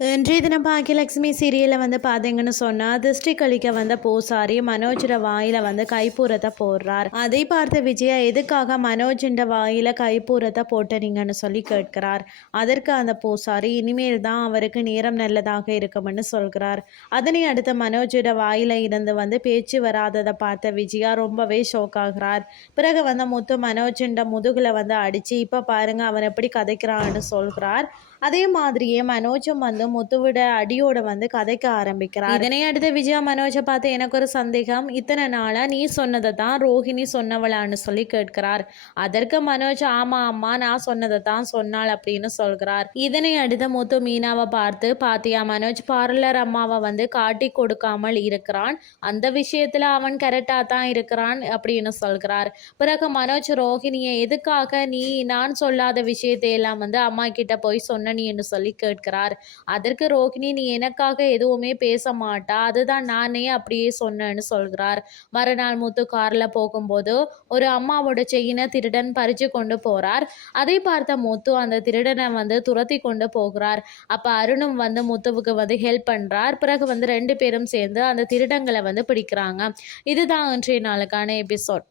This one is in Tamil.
இன்றைய தினம் பாக்கியலட்சுமி சீரியலில் வந்து பார்த்தீங்கன்னு சொன்னால் திருஷ்டி கழிக்க வந்த பூசாரி மனோஜோட வாயில வந்து கைப்பூரத்தை போடுறார். அதை பார்த்த விஜயா எதுக்காக மனோஜின்ற வாயில கைப்பூரத்தை போட்டனீங்கன்னு சொல்லி கேட்கிறார். அதற்கு அந்த பூசாரி இனிமேல் தான் அவருக்கு நேரம் நல்லதாக இருக்கும்னு சொல்கிறார். அதனை அடுத்த மனோஜோட வாயில இருந்து வந்து பேச்சு வராததை பார்த்த விஜயா ரொம்பவே ஷோக் ஆகிறார். பிறகு வந்து முத்து மனோஜின்ற முதுகில் வந்து அடித்து இப்போ பாருங்க அவன் எப்படி கதைக்கிறான்னு சொல்கிறார். அதே மாதிரியே மனோஜும் வந்து முத்துவிட அடியோட வந்து கதைக்க ஆரம்பிக்கிறார். இதனை அடுத்து விஜயா மனோஜை பார்த்து எனக்கு ஒரு சந்தேகம். இத்தனை நாளா நீ சொன்னதை தான் ரோஹிணி சொன்னவளான்னு சொல்லி கேட்கிறார். அதற்கு மனோஜ் ஆமா அம்மா நான் சொன்னதை தான் சொன்னாள் அப்படின்னு சொல்கிறார். இதனை அடுத்து முத்து மீனாவை பார்த்து பாத்தியா மனோஜ் பார்லர் அம்மாவை வந்து காட்டி கொடுக்காமல் இருக்கிறான். அந்த விஷயத்துல அவன் கரெக்டா தான் இருக்கிறான் அப்படின்னு சொல்கிறார். பிறகு மனோஜ் ரோஹிணியை எதுக்காக நீ நான் சொல்லாத விஷயத்தை எல்லாம் வந்து அம்மா கிட்ட போய் சொன்ன நீ என்று சொல்லி கேட்கிறார். அதற்கு ரோகிணி நீ எனக்காக எதுவுமே பேச மாட்டா. அதுதான் நானே அப்படியே சொன்னேன்னு சொல்கிறார். மறுநாள் முத்து கார்ல போகும்போது ஒரு அம்மாவோட செயினை திருடன் பறிச்சு கொண்டு போறார். அதை பார்த்த முத்து அந்த திருடனை வந்து துரத்தி கொண்டு போகிறார். அப்ப அருணும் வந்து முத்துவுக்கு வந்து ஹெல்ப் பண்றார். பிறகு வந்து ரெண்டு பேரும் சேர்ந்து அந்த திருடங்களை வந்து பிடிக்கிறாங்க. இதுதான் இன்றைய நாளுக்கான எபிசோட்